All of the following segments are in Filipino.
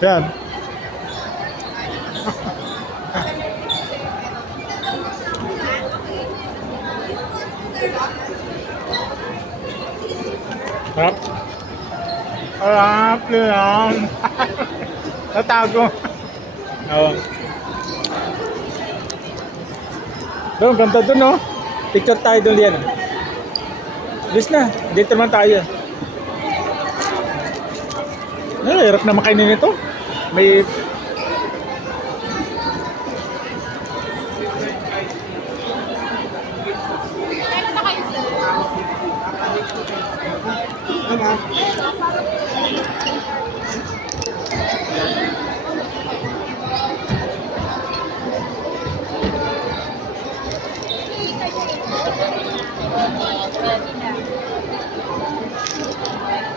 Yan. Harap. Harap yan. Natago. Oo. Doon, ganda doon, no? Picture tayo doon yan. Bilis na. Dito naman tayo. Ay, hirap na makainin ito. May...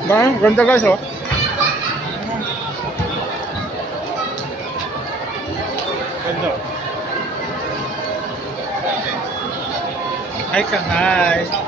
Ba, ganda guys, oh. Ganda. Hi ka, hi.